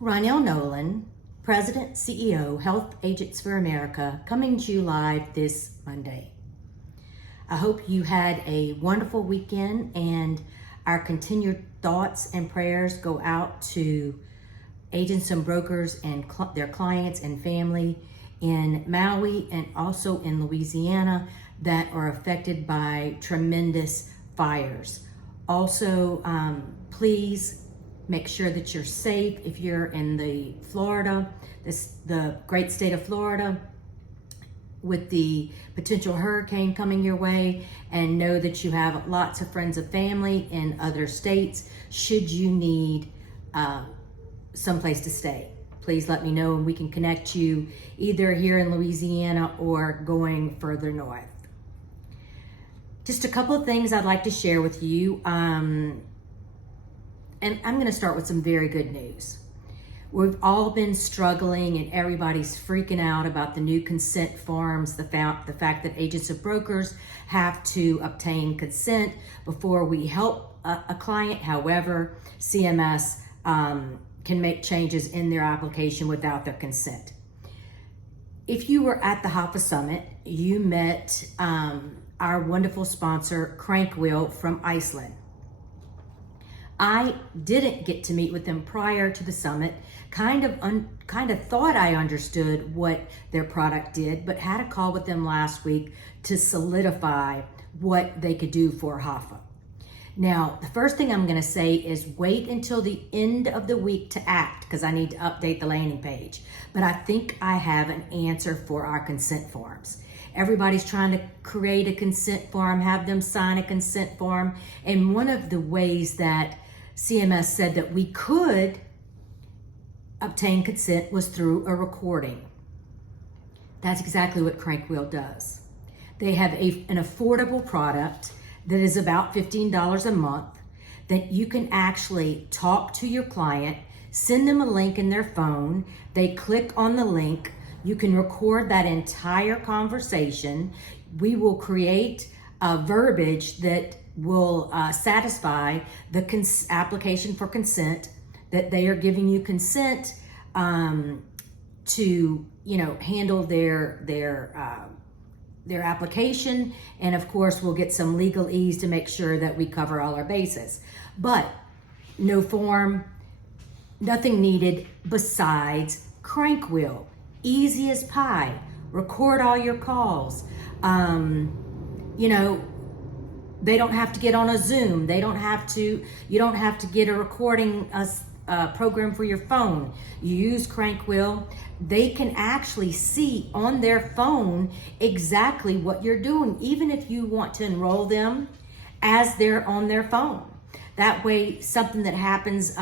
Ronell Nolan, President, CEO, Health Agents for America, coming to you live this Monday. I hope you had a wonderful weekend, and our continued thoughts and prayers go out to agents and brokers and their clients and family in Maui and also in Louisiana that are affected by tremendous fires. Also, please make sure that you're safe if you're in the great state of Florida, with the potential hurricane coming your way, and know that you have lots of friends and family in other states should you need someplace to stay. Please let me know and we can connect you either here in Louisiana or going further north. Just a couple of things I'd like to share with you. And I'm going to start with some very good news. We've all been struggling and everybody's freaking out about the new consent forms, the fact that agents and brokers have to obtain consent before we help a client. However, CMS can make changes in their application without their consent. If you were at the HAFA Summit, you met our wonderful sponsor, Crankwheel from Iceland. I didn't get to meet with them prior to the summit. Kind of thought I understood what their product did, but had a call with them last week to solidify what they could do for HAFA. Now, the first thing I'm going to say is wait until the end of the week to act, because I need to update the landing page. But I think I have an answer for our consent forms. Everybody's trying to create a consent form, have them sign a consent form. And one of the ways that CMS said that we could obtain consent was through a recording. That's exactly what Crankwheel does. They have an affordable product that is about $15 a month that you can actually talk to your client, send them a link in their phone, they click on the link, you can record that entire conversation. We will create a verbiage that will satisfy the application for consent, that they are giving you consent to handle their application, and of course we'll get some legalese to make sure that we cover all our bases. But no form, nothing needed besides Crankwheel. Easy as pie. Record all your calls. They don't have to get on a Zoom. You don't have to get a recording program for your phone. You use Crankwheel. They can actually see on their phone exactly what you're doing, even if you want to enroll them as they're on their phone. That way, something that happens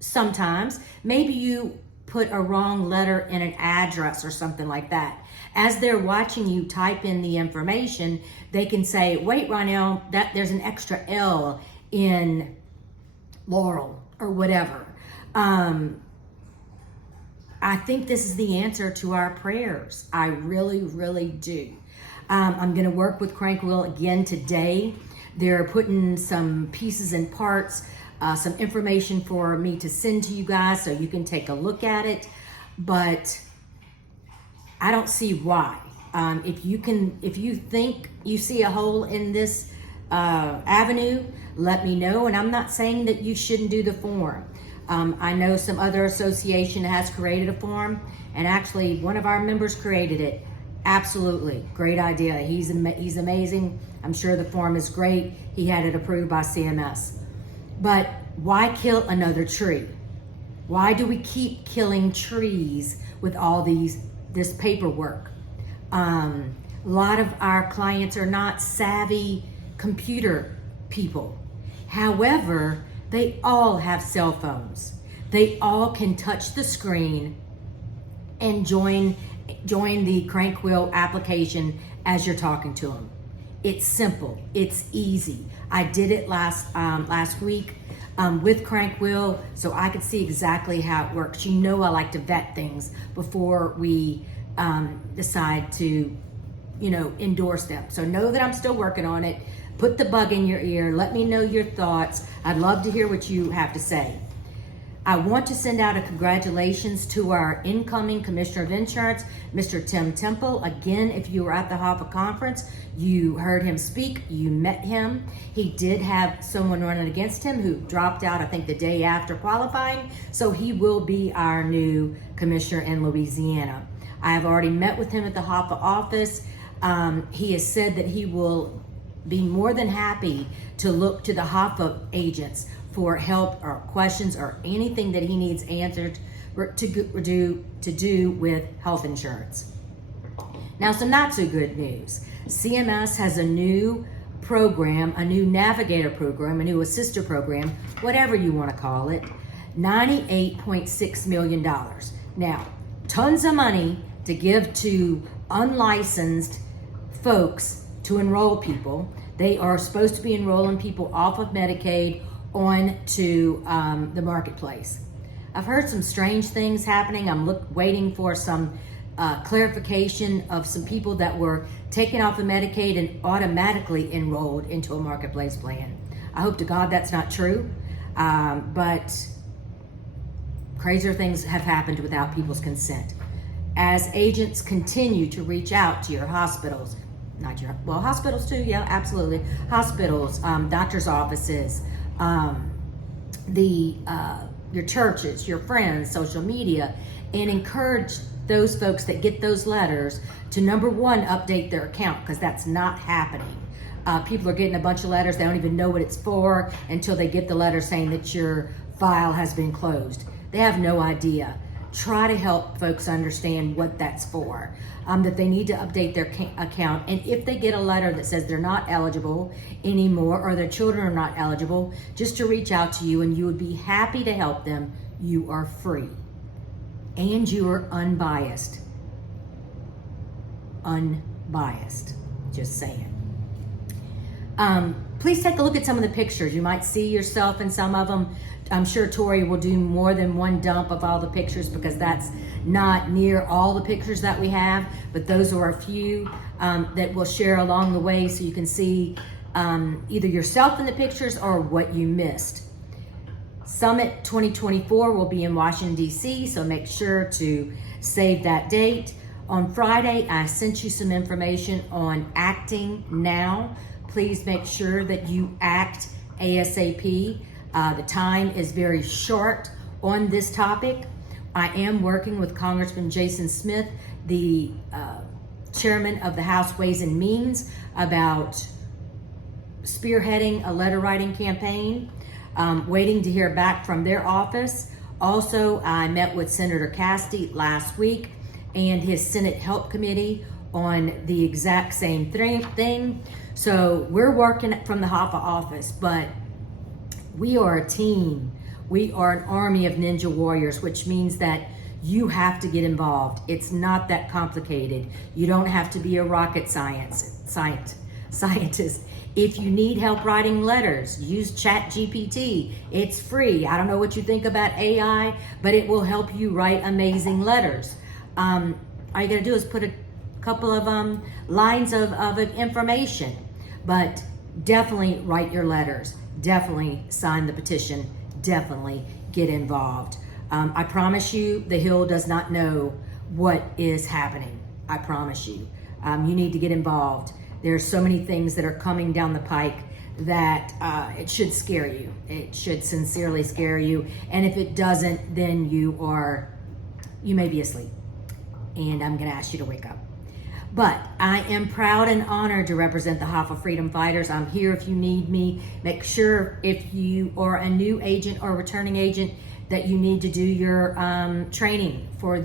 sometimes, maybe you put a wrong letter in an address or something like that. As they're watching you type in the information, they can say, wait, Ronell, there's an extra L in Laurel or whatever. I think this is the answer to our prayers. I really, really do. I'm going to work with Crankwheel again today. They're putting some pieces and parts, some information for me to send to you guys so you can take a look at it. But I don't see why. If you think you see a hole in this avenue, let me know. And I'm not saying that you shouldn't do the form. I know some other association has created a form, and actually one of our members created it. Absolutely, great idea. He's amazing. I'm sure the form is great. He had it approved by CMS. But why kill another tree? Why do we keep killing trees with all this paperwork? A lot of our clients are not savvy computer people. However, they all have cell phones. They all can touch the screen and join the Crankwheel application as you're talking to them. It's simple. It's easy. I did it last week with Crankwheel, so I could see exactly how it works. I like to vet things before we decide to, endorse them. So know that I'm still working on it. Put the bug in your ear. Let me know your thoughts. I'd love to hear what you have to say. I want to send out a congratulations to our incoming Commissioner of Insurance, Mr. Tim Temple. Again, if you were at the HAFA conference, you heard him speak, you met him. He did have someone running against him who dropped out, I think, the day after qualifying. So he will be our new commissioner in Louisiana. I have already met with him at the HAFA office. He has said that he will be more than happy to look to the HAFA agents for help or questions or anything that he needs answered to do with health insurance. Now, some not so good news. CMS has a new program, a new navigator program, a new assister program, whatever you want to call it, $98.6 million. Now, tons of money to give to unlicensed folks to enroll people. They are supposed to be enrolling people off of Medicaid on to the marketplace. I've heard some strange things happening. I'm waiting for some clarification of some people that were taken off of Medicaid and automatically enrolled into a marketplace plan. I hope to God that's not true, but crazier things have happened without people's consent. As agents continue to reach out to your hospitals, hospitals too, yeah, absolutely. Hospitals, doctor's offices, your churches, your friends, social media, and encourage those folks that get those letters to, number one, update their account, because that's not happening. People are getting a bunch of letters. They don't even know what it's for until they get the letter saying that your file has been closed. They have no idea. Try to help folks understand what that's for, that they need to update their account. And if they get a letter that says they're not eligible anymore or their children are not eligible, just to reach out to you, and you would be happy to help them. You are free and you are unbiased. Unbiased, just saying. Please take a look at some of the pictures. You might see yourself in some of them. I'm sure Tori will do more than one dump of all the pictures, because that's not near all the pictures that we have, but those are a few that we'll share along the way, so you can see either yourself in the pictures or what you missed. Summit 2024 will be in Washington, D.C., so make sure to save that date. On Friday, I sent you some information on acting now. Please make sure that you act ASAP. The time is very short on this topic. I am working with Congressman Jason Smith, the chairman of the House Ways and Means, about spearheading a letter writing campaign. Waiting to hear back from their office. Also, I met with Senator Cassidy last week and his Senate Help Committee on the exact same thing. So we're working from the HAFA office, but we are a team. We are an army of ninja warriors, which means that you have to get involved. It's not that complicated. You don't have to be a rocket scientist. If you need help writing letters, use ChatGPT. It's free. I don't know what you think about AI, but it will help you write amazing letters. All you gotta do is put a couple of lines of information, but definitely write your letters. Definitely sign the petition. Definitely get involved. I promise you, the Hill does not know what is happening. I promise you. You need to get involved. There's so many things that are coming down the pike that it should scare you. It should sincerely scare you. And if it doesn't, then you may be asleep. And I'm gonna ask you to wake up. But I am proud and honored to represent the HAFA Freedom Fighters. I'm here if you need me. Make sure if you are a new agent or returning agent that you need to do your training for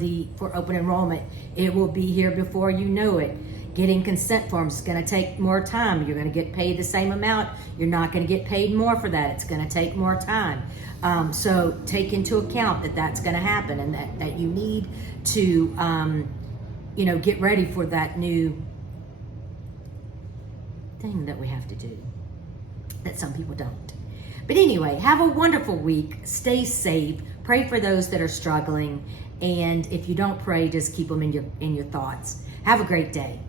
open enrollment. It will be here before you know it. Getting consent forms is going to take more time. You're going to get paid the same amount. You're not going to get paid more for that. It's going to take more time. So take into account that that's going to happen, and that you need to get ready for that new thing that we have to do that some people don't. But anyway, have a wonderful week. Stay safe. Pray for those that are struggling. And if you don't pray, just keep them in your thoughts. Have a great day.